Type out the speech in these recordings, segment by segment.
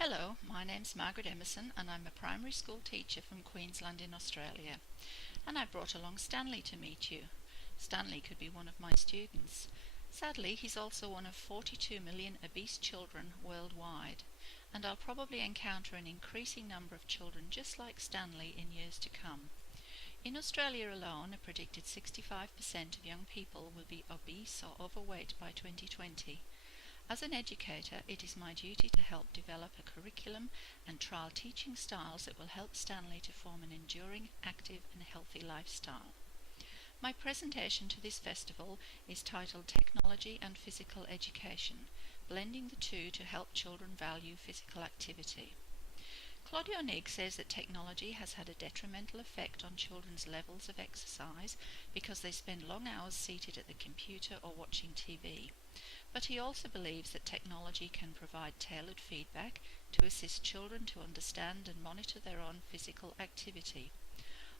Hello, my name's Margaret Emerson and I'm a primary school teacher from Queensland in Australia. And I brought along Stanley to meet you. Stanley could be one of my students. Sadly, he's also one of 42 million obese children worldwide, and I'll probably encounter an increasing number of children just like Stanley in years to come. In Australia alone, a predicted 65% of young people will be obese or overweight by 2020. As an educator, it is my duty to help develop a curriculum and trial teaching styles that will help Stanley to form an enduring, active and healthy lifestyle. My presentation to this festival is titled Technology and Physical Education, blending the two to help children value physical activity. Claudio Nigg says that technology has had a detrimental effect on children's levels of exercise because they spend long hours seated at the computer or watching TV. But he also believes that technology can provide tailored feedback to assist children to understand and monitor their own physical activity.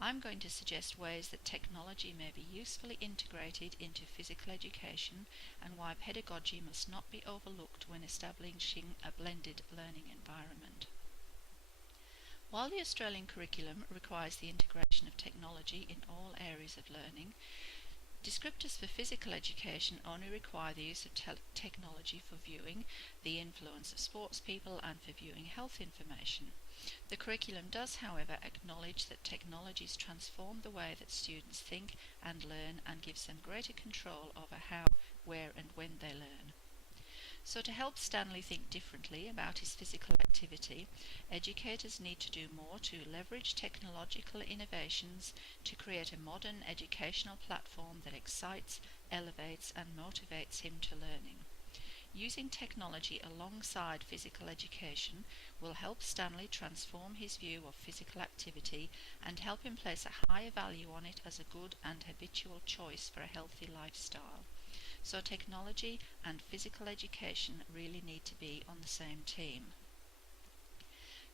I'm going to suggest ways that technology may be usefully integrated into physical education and why pedagogy must not be overlooked when establishing a blended learning environment. While the Australian curriculum requires the integration of technology in all areas of learning, descriptors for physical education only require the use of technology for viewing, the influence of sports people and for viewing health information. The curriculum does, however, acknowledge that technologies transform the way that students think and learn and gives them greater control over how, where and when they learn. So to help Stanley think differently about his physical activity, educators need to do more to leverage technological innovations to create a modern educational platform that excites, elevates and motivates him to learning. Using technology alongside physical education will help Stanley transform his view of physical activity and help him place a higher value on it as a good and habitual choice for a healthy lifestyle. So technology and physical education really need to be on the same team.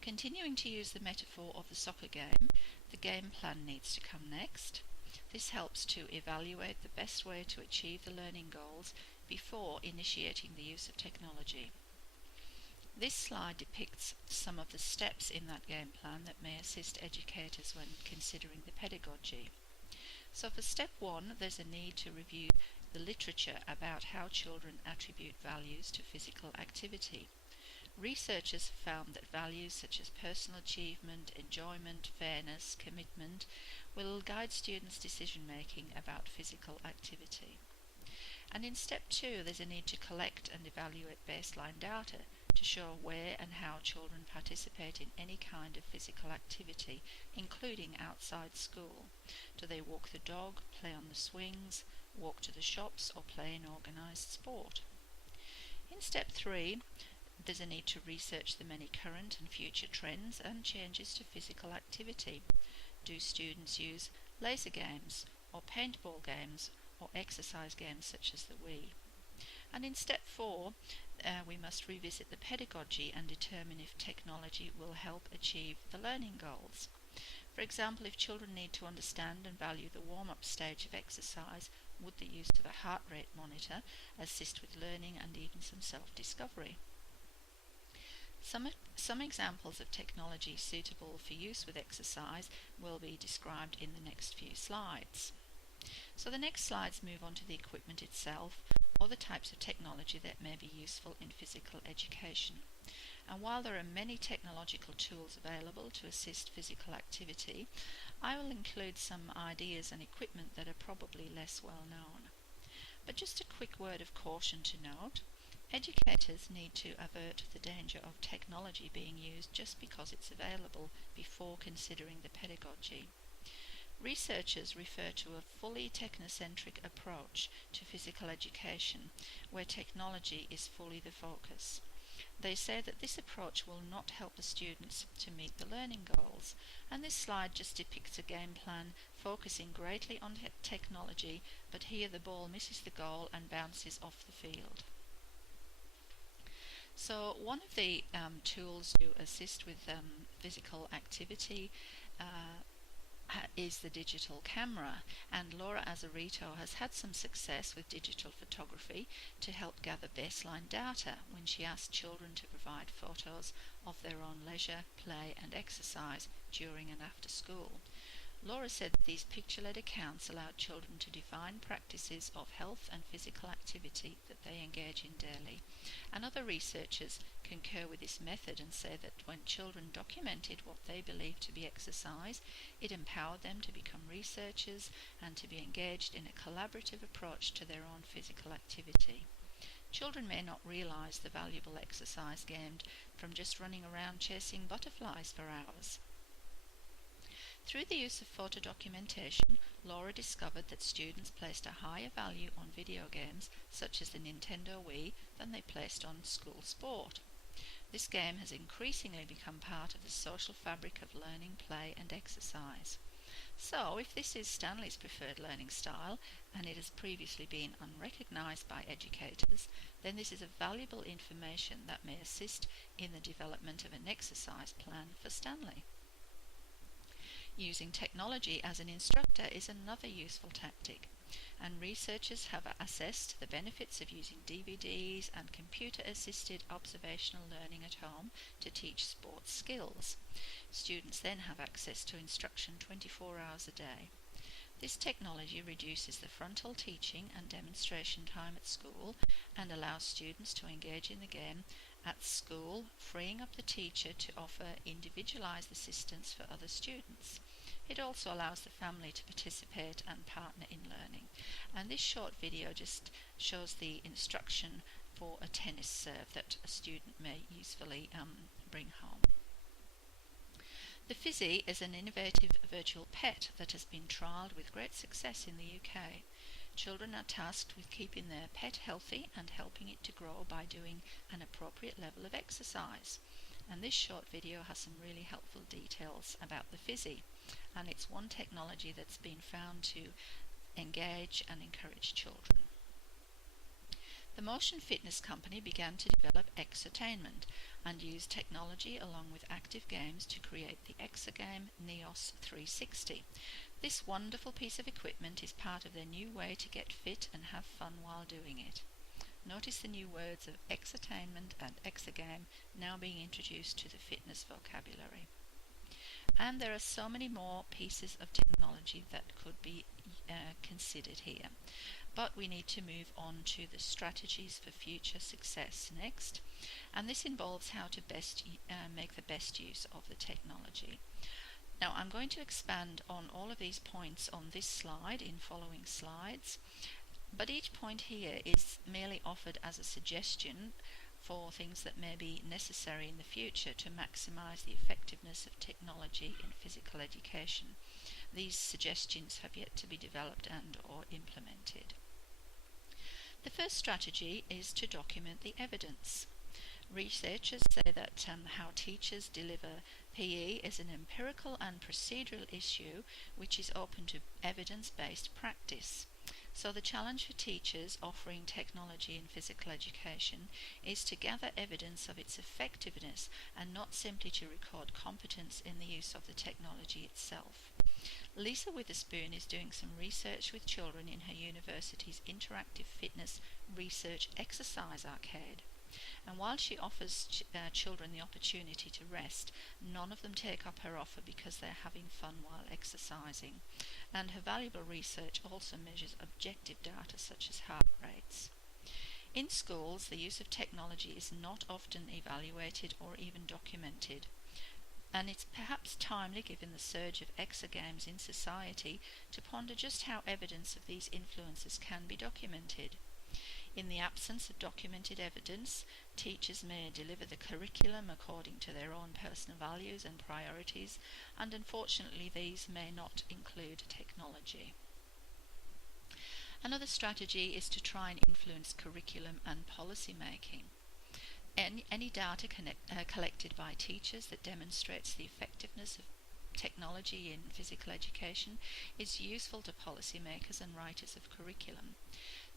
Continuing to use the metaphor of the soccer game, the game plan needs to come next. This helps to evaluate the best way to achieve the learning goals before initiating the use of technology. This slide depicts some of the steps in that game plan that may assist educators when considering the pedagogy. So for step 1, there's a need to review the literature about how children attribute values to physical activity. Researchers have found that values such as personal achievement, enjoyment, fairness, commitment will guide students' decision making about physical activity. And in step 2, there's a need to collect and evaluate baseline data to show where and how children participate in any kind of physical activity, including outside school. Do they walk the dog, play on the swings, walk to the shops or play in organised sport? In step 3, there's a need to research the many current and future trends and changes to physical activity. Do students use laser games or paintball games or exercise games such as the Wii? And in step 4, we must revisit the pedagogy and determine if technology will help achieve the learning goals. For example, if children need to understand and value the warm-up stage of exercise, would the use of a heart rate monitor assist with learning and even some self-discovery? Some examples of technology suitable for use with exercise will be described in the next few slides. So the next slides move on to the equipment itself, or the types of technology that may be useful in physical education. And while there are many technological tools available to assist physical activity, I will include some ideas and equipment that are probably less well known. But just a quick word of caution to note. Educators need to avert the danger of technology being used just because it's available before considering the pedagogy. Researchers refer to a fully technocentric approach to physical education, where technology is fully the focus. They say that this approach will not help the students to meet the learning goals, and this slide just depicts a game plan focusing greatly on technology, but here the ball misses the goal and bounces off the field. So one of the tools to assist with physical activity is the digital camera, and Laura Azzarito has had some success with digital photography to help gather baseline data when she asked children to provide photos of their own leisure, play and exercise during and after school. Laura said that these picture-led accounts allowed children to define practices of health and physical activity that they engage in daily. And other researchers concur with this method and say that when children documented what they believed to be exercise, it empowered them to become researchers and to be engaged in a collaborative approach to their own physical activity. Children may not realise the valuable exercise gained from just running around chasing butterflies for hours. Through the use of photo documentation, Laura discovered that students placed a higher value on video games such as the Nintendo Wii than they placed on school sport. This game has increasingly become part of the social fabric of learning, play and exercise. So, if this is Stanley's preferred learning style, and it has previously been unrecognised by educators, then this is a valuable information that may assist in the development of an exercise plan for Stanley. Using technology as an instructor is another useful tactic, and researchers have assessed the benefits of using DVDs and computer-assisted observational learning at home to teach sports skills. Students then have access to instruction 24 hours a day. This technology reduces the frontal teaching and demonstration time at school and allows students to engage in the game at school, freeing up the teacher to offer individualised assistance for other students. It also allows the family to participate and partner in learning. And this short video just shows the instruction for a tennis serve that a student may usefully bring home. The Fizzy is an innovative virtual pet that has been trialled with great success in the UK. Children are tasked with keeping their pet healthy and helping it to grow by doing an appropriate level of exercise. And this short video has some really helpful details about the Fizzy, and it's one technology that's been found to engage and encourage children. The motion fitness company began to develop Exertainment and used technology along with active games to create the Exergame Neos 360. This wonderful piece of equipment is part of their new way to get fit and have fun while doing it. Notice the new words of Exertainment and Exergame now being introduced to the fitness vocabulary. And there are so many more pieces of technology that could be considered here. But we need to move on to the strategies for future success next. And this involves how to best make the best use of the technology. Now I'm going to expand on all of these points on this slide in following slides. But each point here is merely offered as a suggestion for things that may be necessary in the future to maximise the effectiveness of technology in physical education. These suggestions have yet to be developed and or implemented. The first strategy is to document the evidence. Researchers say that how teachers deliver PE is an empirical and procedural issue which is open to evidence-based practice. So the challenge for teachers offering technology in physical education is to gather evidence of its effectiveness and not simply to record competence in the use of the technology itself. Lisa Witherspoon is doing some research with children in her university's Interactive Fitness Research Exercise Arcade. And while she offers children the opportunity to rest, none of them take up her offer because they're having fun while exercising. And her valuable research also measures objective data such as heart rates. In schools, the use of technology is not often evaluated or even documented. And it's perhaps timely, given the surge of exergames in society, to ponder just how evidence of these influences can be documented. In the absence of documented evidence, teachers may deliver the curriculum according to their own personal values and priorities, and unfortunately these may not include technology. Another strategy is to try and influence curriculum and policy making. Any data collected by teachers that demonstrates the effectiveness of technology in physical education is useful to policymakers and writers of curriculum.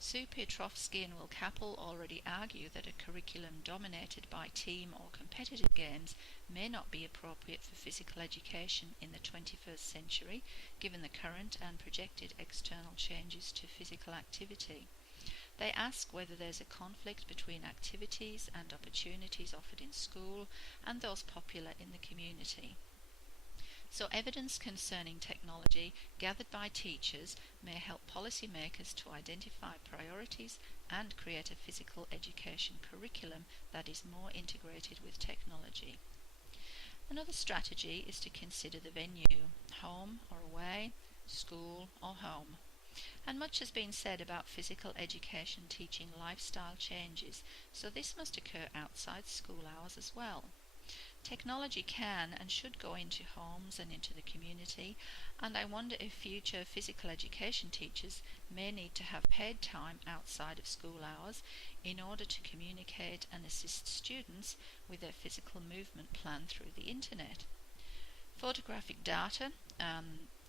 Sue Piotrowski and Will Capel already argue that a curriculum dominated by team or competitive games may not be appropriate for physical education in the 21st century, given the current and projected external changes to physical activity. They ask whether there's a conflict between activities and opportunities offered in school and those popular in the community. So evidence concerning technology gathered by teachers may help policymakers to identify priorities and create a physical education curriculum that is more integrated with technology. Another strategy is to consider the venue, home or away, school or home. And much has been said about physical education teaching lifestyle changes, so this must occur outside school hours as well. Technology can and should go into homes and into the community, and I wonder if future physical education teachers may need to have paid time outside of school hours in order to communicate and assist students with their physical movement plan through the internet. Photographic data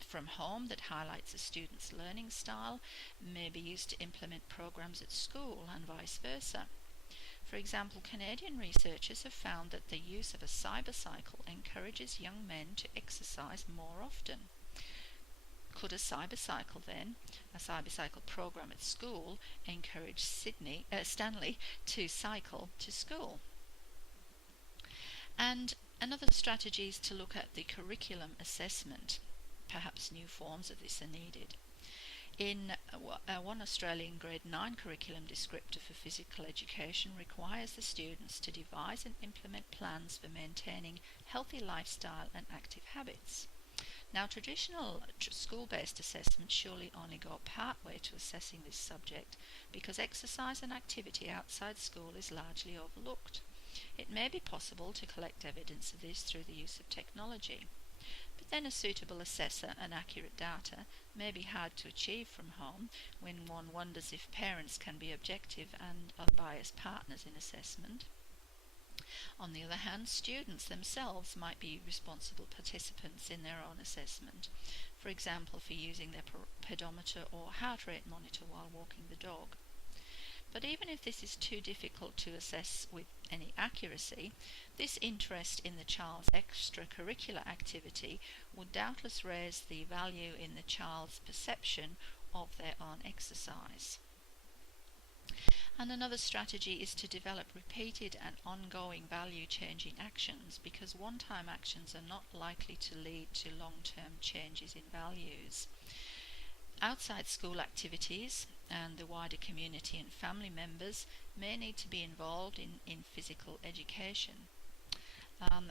from home that highlights a student's learning style may be used to implement programs at school and vice versa. For example, Canadian researchers have found that the use of a cybercycle encourages young men to exercise more often. Could a cybercycle program at school, encourage Stanley to cycle to school? And another strategy is to look at the curriculum assessment. Perhaps new forms of this are needed. In one Australian Grade 9 curriculum descriptor for physical education requires the students to devise and implement plans for maintaining healthy lifestyle and active habits. Now, traditional school-based assessments surely only go partway to assessing this subject because exercise and activity outside school is largely overlooked. It may be possible to collect evidence of this through the use of technology. But then a suitable assessor and accurate data may be hard to achieve from home when one wonders if parents can be objective and unbiased partners in assessment. On the other hand, students themselves might be responsible participants in their own assessment, for example for using their pedometer or heart rate monitor while walking the dog. But even if this is too difficult to assess with any accuracy, this interest in the child's extracurricular activity would doubtless raise the value in the child's perception of their own exercise. And another strategy is to develop repeated and ongoing value-changing actions, because one-time actions are not likely to lead to long-term changes in values. Outside school activities and the wider community and family members may need to be involved in physical education.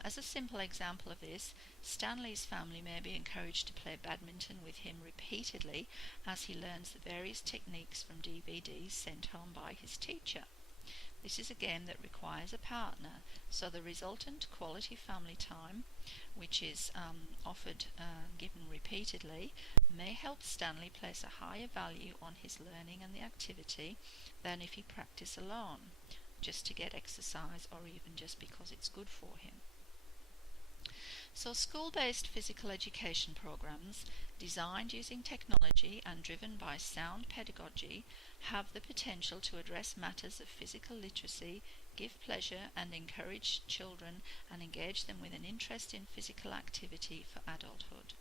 As a simple example of this, Stanley's family may be encouraged to play badminton with him repeatedly as he learns the various techniques from DVDs sent home by his teacher. This is a game that requires a partner, so the resultant quality family time, which is given repeatedly, may help Stanley place a higher value on his learning and the activity than if he practiced alone, just to get exercise or even just because it's good for him. So school-based physical education programs designed using technology and driven by sound pedagogy have the potential to address matters of physical literacy, give pleasure and encourage children and engage them with an interest in physical activity for adulthood.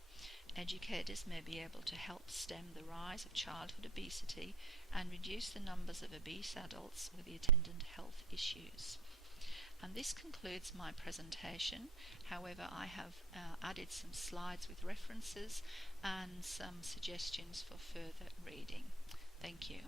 Educators may be able to help stem the rise of childhood obesity and reduce the numbers of obese adults with the attendant health issues. And this concludes my presentation. However, I have added some slides with references and some suggestions for further reading. Thank you.